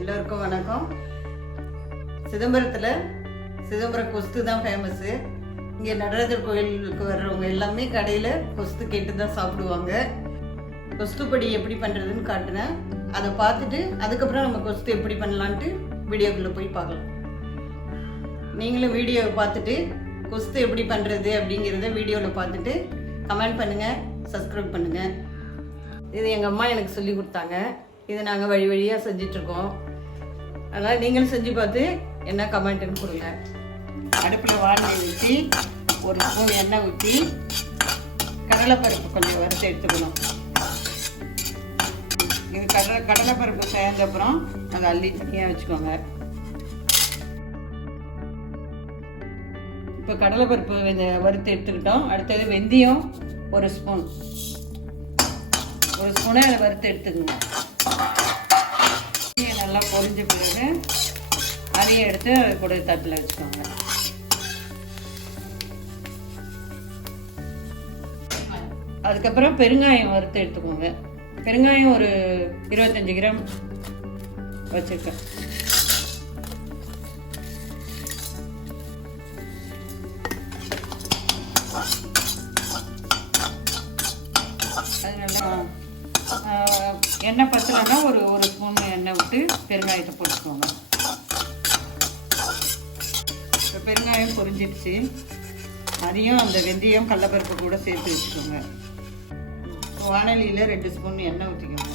எல்லோருக்கும் வணக்கம். சிதம்பரத்தில் சிதம்பரம் கொஸ்து தான் ஃபேமஸ்ஸு. இங்கே நடராஜர் கோயிலுக்கு வர்றவங்க எல்லாமே கடையில் கொஸ்து கேட்டு தான் சாப்பிடுவாங்க. கொஸ்து பொடி எப்படி பண்ணுறதுன்னு காட்டினேன். அதை பார்த்துட்டு அதுக்கப்புறம் நம்ம கொஸ்து எப்படி பண்ணலான்ட்டு வீடியோக்குள்ளே போய் பார்க்கலாம். நீங்களும் வீடியோவை பார்த்துட்டு கொஸ்து எப்படி பண்ணுறது அப்படிங்கிறத வீடியோவில் பார்த்துட்டு கமெண்ட் பண்ணுங்கள், சப்ஸ்கிரைப் பண்ணுங்கள். இது எங்கள் அம்மா எனக்கு சொல்லி கொடுத்தாங்க. இதை நாங்கள் வழி வழியாக செஞ்சிட்ருக்கோம். அதனால் நீங்களும் செஞ்சு பார்த்து என்ன கமெண்ட்டுன்னு கொடுங்க. அடுப்பில் வானல் ஊற்றி ஒரு ஸ்பூன் எண்ணெய் ஊற்றி கடலைப்பருப்பு கொஞ்சம் வறுத்து எடுத்துக்கணும். இது கடலைப்பருப்பு சேர்ந்தப்புறம் அதை அள்ளி தனியாக வச்சுக்கோங்க. இப்போ கடலைப்பருப்பு வறுத்து எடுத்துக்கிட்டோம். அடுத்தது வெந்தயம் ஒரு ஸ்பூனை அதை வறுத்து எடுத்துக்கணும். நல்லா பொரிஞ்ச பிறகு அதையும் எடுத்து அதை கூட தட்டில் வச்சுக்கோங்க. அதுக்கப்புறம் பெருங்காயம் வறுத்து எடுத்துக்கோங்க. பெருங்காயம் ஒரு 25 கிராம் வச்சுருக்கேன். அது நல்லா எண்ணெய் பத்தலைன்னா ஒரு ஸ்பூன் எண்ணெய் விட்டு பெருங்காயத்தை போட்டுக்கோங்க. இப்போ பெருங்காயம் பொரிஞ்சிடுச்சு. அதையும் அந்த வெந்தயம் கடலைப்பருப்பு கூட சேர்த்து வச்சுக்கோங்க. வானலியில் 2 ஸ்பூன் எண்ணெய் ஊற்றிக்கோங்க.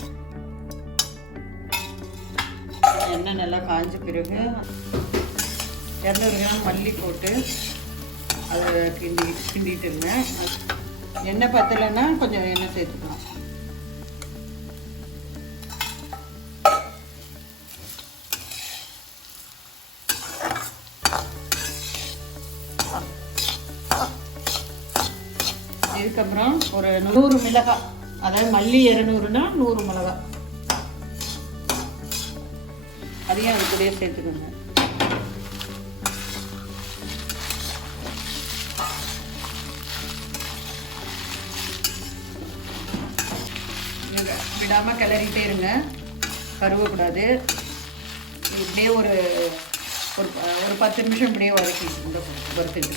எண்ணெய் நல்லா காய்ஞ்ச பிறகு 200 கிராம் மல்லி போட்டு அதை கிண்டிட்டு இருந்தேன். எண்ணெய் பத்தலைன்னா கொஞ்சம் எண்ணெய் சேர்த்துக்கலாம். இதுக்கப்புறம் ஒரு 100 மிளகாய், அதாவது மல்லி 200னா 100 மிளகாய், அதையும் அது கூடயே சேர்த்துக்கோங்க. விடாமல் கிளறிட்டே இருங்க, கருவக்கூடாது. இப்படியே ஒரு 10 நிமிஷம் இப்படியே வறுத்துட்டு.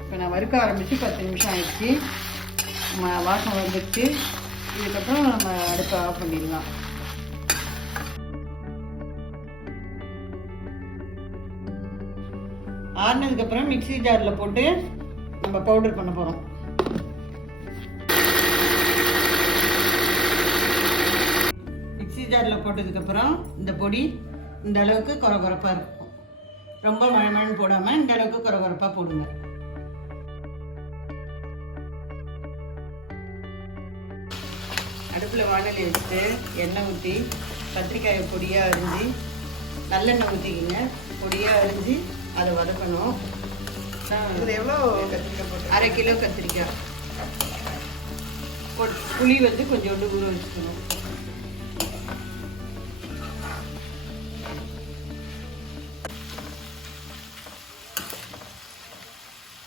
இப்போ நான் வறுக்க ஆரம்பித்து 10 நிமிஷம் ஆயிடுச்சு. வாசம் வந்துடுச்சு. இதுக்கப்புறம் நம்ம அடுப்பை ஆஃப் பண்ணிடலாம். ஆறினதுக்கப்புறம் மிக்ஸி ஜாரில் போட்டு நம்ம பவுடர் பண்ண போகிறோம். மிக்ஸி ஜாரில் போட்டதுக்கப்புறம் இந்த பொடி இந்த அளவுக்கு கொரகொரப்பாக இருக்கும். ரொம்ப மழை போடாமல் இந்த அளவுக்கு கொரகொரப்பாக போடுங்க. அடுப்பில் வானலி வச்சுட்டு எண்ணெய் ஊற்றி கத்திரிக்காயை பொடியாக அரிஞ்சு, நல்லெண்ணெய் ஊற்றிக்கிங்க, பொடியாக அரிஞ்சு அதை வதக்கணும். இது எவ்வளோ கத்திரிக்காய் போட்டு? 1/2 கிலோ கத்திரிக்காய். புளி வந்து கொஞ்சோண்டு ஊற வச்சுக்கணும்.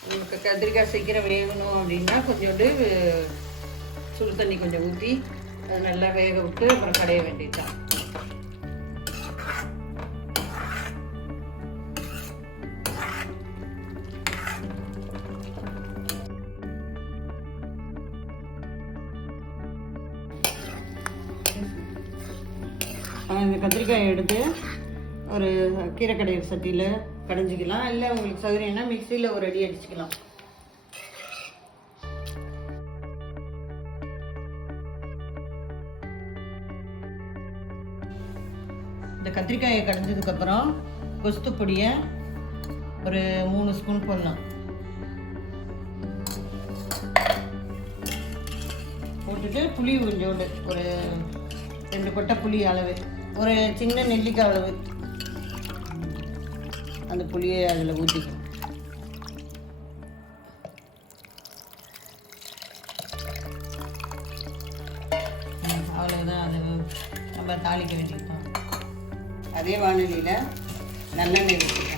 உங்களுக்கு கத்திரிக்காய் சீக்கிரம் வேகணும் அப்படின்னா கொஞ்சோண்டு சுடு தண்ணி கொஞ்சம் ஊற்றி அதை நல்லா வேக விட்டு அப்புறம் கடைய வேண்டியதுதான். இந்த கத்திரிக்காயை எடுத்து ஒரு கீரை கடையிற சட்டியில் கடைஞ்சிக்கலாம். இல்லை உங்களுக்கு சௌகரியம்னா மிக்சியில் ஒரு அடி அடிச்சுக்கலாம். இந்த கத்திரிக்காயை கடைஞ்சதுக்கப்புறம் கொஸ்து பொடியை ஒரு 3 ஸ்பூன் போடலாம். போட்டுட்டு புளி கொஞ்சோண்டு ஒரு 2 கொட்டை புளி அளவு, ஒரு சின்ன நெல்லிக்காய் அளவு அந்த புளியை அதில் ஊற்றிக்கணும். அவ்வளோதான். அது நம்ம தாளிக்க வேண்டியதுதான். அதே வானலியில் நல்லெண்ணெய் ஊற்றிக்கோங்க.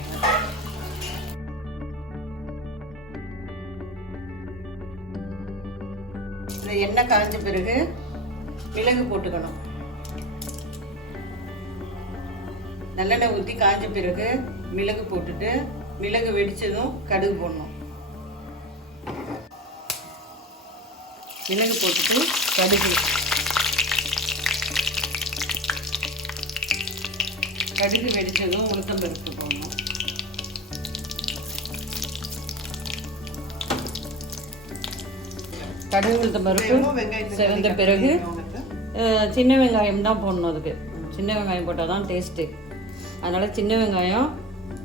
இந்த எண்ணெய் காய்ஞ்ச பிறகு மிளகு போட்டுக்கணும். நல்லெண்ணெய் ஊற்றி காஞ்ச பிறகு மிளகு போட்டுட்டு மிளகு வெடிச்சதும் கடுகு போடணும். மிளகு போட்டுட்டு கடுகு வெடிச்சதும் உளுத்தம்பருப்பு போடணும். கடுகு உளுத்தம்பருப்பு செவந்த பிறகு சின்ன வெங்காயம் தான் போடணும். அதுக்கு சின்ன வெங்காயம் போட்டால் தான் டேஸ்ட்டு. அதனால் சின்ன வெங்காயம்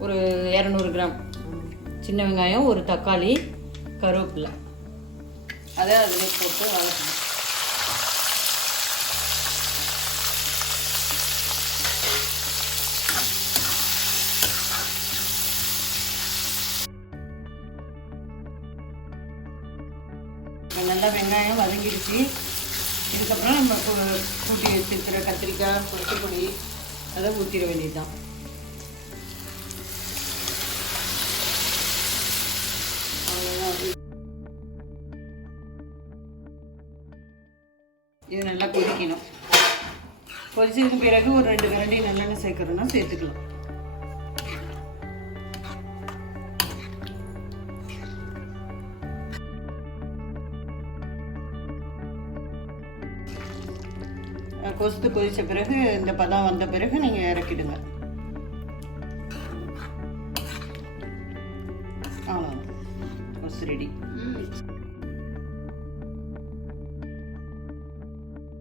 ஒரு 200 கிராம் சின்ன வெங்காயம், ஒரு தக்காளி, கருவேப்பிலை அதை அதில் போட்டு வதக்கணும். நல்லா வெங்காயம் வதங்கிடுச்சு. இதுக்கப்புறம் நம்ம கூட்டி வச்சிருக்கிற கத்திரிக்காய், கொஸ்து பொடி அதை ஊற்றிட வேண்டியது தான். இது நல்லா கொதிக்கணும். கொதிச்சதுக்கு பிறகு ஒரு 2 கரண்டி நல்லெண்ணெய் சேர்க்கறோம்னா சேர்த்துக்கலாம். கொஸ்து கொதிச்ச பிறகு இந்த பதம் வந்த பிறகு நீங்கள் இறக்கிடுங்க. அவ்வளோ கொஸ்து ரெடி.